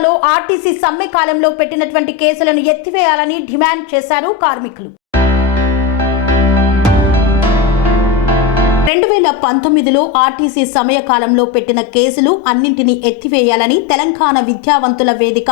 జిల్లాలో ఆర్టీసీ సమ్మె కాలంలో పెట్టినటువంటి కేసులను ఎత్తివేయాలని డిమాండ్ చేశారు కార్మికులు. రెండు వేల పంతొమ్మిదిలో ఆర్టీసీ సమయకాలంలో పెట్టిన కేసులు అన్నింటినీ ఎత్తివేయాలని తెలంగాణ విద్యావంతుల వేదిక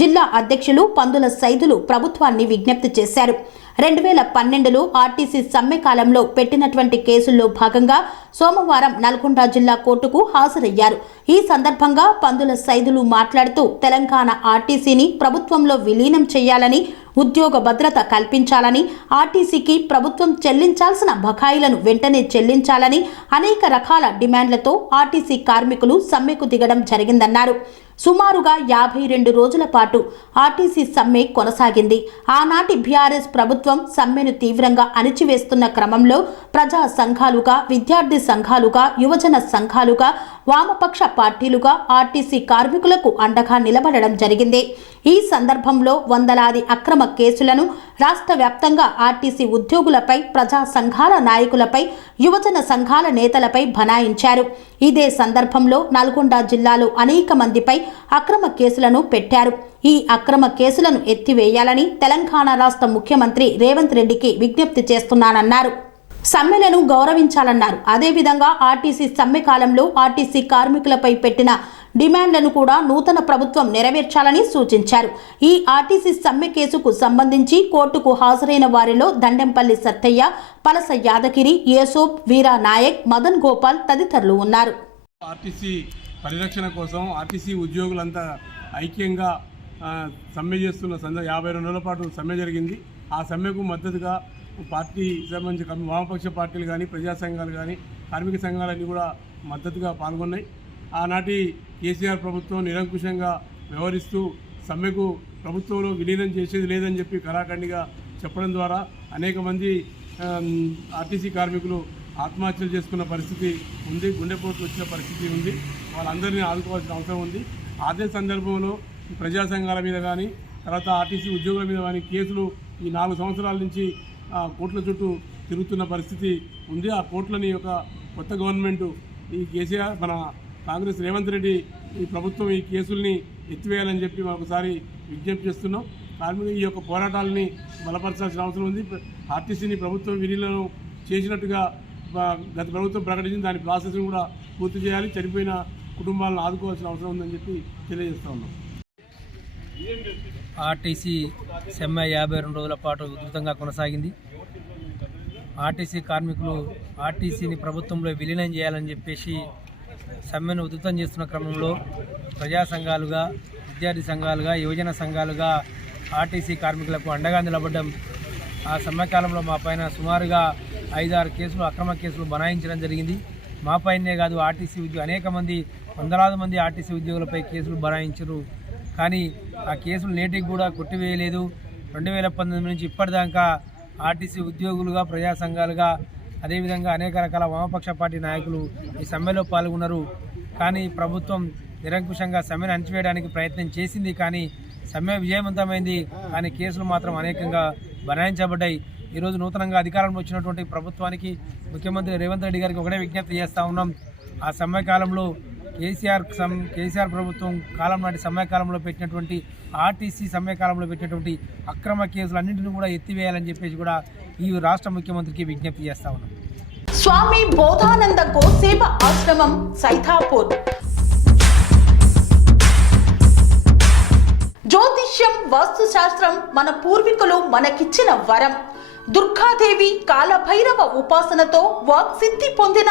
జిల్లా అధ్యక్షులు పందుల సైదులు ప్రభుత్వాన్ని విజ్ఞప్తి చేశారు. రెండు వేల పన్నెండులో ఆర్టీసీ సమ్మె కాలంలో పెట్టినటువంటి కేసుల్లో భాగంగా సోమవారం నల్గొండ జిల్లా కోర్టుకు హాజరయ్యారు. ఈ సందర్భంగా పందుల సైదులు మాట్లాడుతూ తెలంగాణ ఆర్టీసీని ప్రభుత్వంలో విలీనం చేయాలని ఉద్యోగ భద్రత కల్పించాలని ఆర్టీసీకి ప్రభుత్వం చెల్లించాల్సిన బకాయిలను వెంటనే చెల్లించాలని అనేక రకాల డిమాండ్లతో ఆర్టీసీ కార్మికులు సమ్మెకు దిగడం జరిగిందన్నారు. సుమారుగా యాభై రెండు రోజుల పాటు ఆర్టీసీ సమ్మె కొనసాగింది. ఆనాటి బీఆర్ఎస్ ప్రభుత్వం సమ్మెను తీవ్రంగా అణిచివేస్తున్న క్రమంలో ప్రజా సంఘాలుగా విద్యార్థి సంఘాలుగా యువజన సంఘాలుగా వామపక్ష పార్టీలుగా ఆర్టీసీ కార్మికులకు అండగా నిలబడడం జరిగింది. ఈ సందర్భంలో వందలాది అక్రమ కేసులను రాష్ట్ర వ్యాప్తంగా ఆర్టీసీ ఉద్యోగులపై ప్రజా సంఘాల నాయకులపై యువజన సంఘాల నేతలపై బనాయించారు. ఇదే సందర్భంలో నల్గొండ జిల్లాలో అనేక మందిపై అక్రమ కేసులను పెట్టారు. ఈ అక్రమ కేసులను ఎత్తివేయాలని తెలంగాణ రాష్ట్ర ముఖ్యమంత్రి రేవంత్ రెడ్డికి విజ్ఞప్తి చేస్తున్నానన్నారు. సమ్మెలను గౌరవించాలన్నారు. అదేవిధంగా ఆర్టీసీ సమ్మె కాలంలో ఆర్టీసీ కార్మికులపై పెట్టిన డిమాండ్లను కూడా నూతన ప్రభుత్వం నెరవేర్చాలని సూచించారు. ఈ ఆర్టీసీ సమ్మె కేసుకు సంబంధించి కోర్టుకు హాజరైన వారిలో దండెంపల్లి సత్తయ్య పలస యాదగిరి యేసోప్ వీరా నాయక్ మదన్ గోపాల్ తదితరులు ఉన్నారు. ఆర్టీసీ పరిరక్షణ కోసం ఆర్టీసీ ఉద్యోగులంతా ఐక్యంగా సమ్మె చేస్తున్న సందర్భ యాభై రెండు రోజుల పాటు సమ్మె జరిగింది. ఆ సమ్మెకు మద్దతుగా పార్టీ సంబంధించి వామపక్ష పార్టీలు కానీ ప్రజా సంఘాలు కానీ కార్మిక సంఘాలన్నీ కూడా మద్దతుగా పాల్గొన్నాయి. ఆనాటి కేసీఆర్ ప్రభుత్వం నిరంకుశంగా వ్యవహరిస్తూ సమ్మెకు ప్రభుత్వంలో విలీనం చేసేది లేదని చెప్పి కళాఖండిగా చెప్పడం ద్వారా అనేక మంది ఆర్టీసీ కార్మికులు ఆత్మహత్యలు చేసుకున్న పరిస్థితి ఉంది గుండెపోట్లు వచ్చిన పరిస్థితి ఉంది. వాళ్ళందరినీ ఆదుకోవాల్సిన అవసరం ఉంది. అదే సందర్భంలో ప్రజా సంఘాల మీద కానీ తర్వాత ఆర్టీసీ ఉద్యోగుల మీద కానీ కేసులు ఈ నాలుగు సంవత్సరాల నుంచి ఆ, చుట్టూ తిరుగుతున్న పరిస్థితి ఉంది. ఆ కోట్లని ఒక కొత్త గవర్నమెంట్ ఈ కేసీఆర్ మన కాంగ్రెస్ రేవంత్ రెడ్డి ఈ ప్రభుత్వం ఈ కేసుల్ని ఎత్తివేయాలని చెప్పి మరొకసారి విజ్ఞప్తి చేస్తున్నాం. కార్మిక ఈ యొక్క పోరాటాలని బలపరచాల్సిన అవసరం ఉంది. ఆర్టీసీని ప్రభుత్వం విలీనం చేసినట్టుగా గత ప్రభుత్వం ప్రకటించింది. దాని ప్రాసెస్ని కూడా పూర్తి చేయాలి. చనిపోయిన కుటుంబాలను ఆదుకోవాల్సిన అవసరం ఉందని చెప్పి తెలియజేస్తా ఉన్నాం. ఆర్టీసీ సమ్మె యాభై రెండు రోజుల పాటు ఉధృతంగా కొనసాగింది. ఆర్టీసీ కార్మికులు ఆర్టీసీని ప్రభుత్వంలో విలీనం చేయాలని చెప్పేసి సమ్మెను ఉధృతం చేస్తున్న క్రమంలో ప్రజా సంఘాలుగా విద్యార్థి సంఘాలుగా యువజన సంఘాలుగా ఆర్టీసీ కార్మికులకు అండగా నిలబడ్డం ఆ సమ్మెకాలంలో మా పైన సుమారుగా ఐదారు కేసులు అక్రమ కేసులు బనాయించడం జరిగింది. మా పైనే కాదు ఆర్టీసీ ఉద్యోగ అనేక మంది వందలాది మంది ఆర్టీసీ ఉద్యోగులపై కేసులు బనాయించరు. కానీ ఆ కేసులు నేటికి కూడా కొట్టివేయలేదు. రెండు వేల పంతొమ్మిది నుంచి ఇప్పటిదాకా ఆర్టీసీ ఉద్యోగులుగా ప్రజా సంఘాలుగా అదేవిధంగా అనేక రకాల వామపక్ష పార్టీ నాయకులు ఈ సమ్మెలో పాల్గొన్నారు. కానీ ప్రభుత్వం నిరంకుశంగా సమ్మెను అణచివేయడానికి ప్రయత్నం చేసింది కానీ సమ్మె విజయవంతమైంది కానీ కేసులు మాత్రం అనేకంగా బనాయించబడ్డాయి. ఈరోజు నూతనంగా అధికారంలో వచ్చినటువంటి ప్రభుత్వానికి ముఖ్యమంత్రి రేవంత్ రెడ్డి గారికి ఒకటే విజ్ఞప్తి చేస్తూ ఉన్నాం. ఆ సమ్మె కాలంలో కేసీఆర్ సమ్ కేసీఆర్ ప్రభుత్వం కాలం నాటి సమ్మెకాలంలో పెట్టినటువంటి ఆర్టీసీ సమ్మెకాలంలో పెట్టినటువంటి అక్రమ కేసులు అన్నింటినీ కూడా ఎత్తివేయాలని చెప్పేసి కూడా ఈ రాష్ట్ర ముఖ్యమంత్రికి విజ్ఞప్తి చేస్తా ఉన్నాం. స్వామి బోధానంద గోసేవ ఆశ్రమం సైథాపూర్ జ్యోతిష్యం వాస్తుశాస్త్రం మన పూర్వీకులు మనకిచ్చిన వరం. దుర్గాదేవి కాలభైరవ ఉపాసనతో వాక్సిద్ధి పొందిన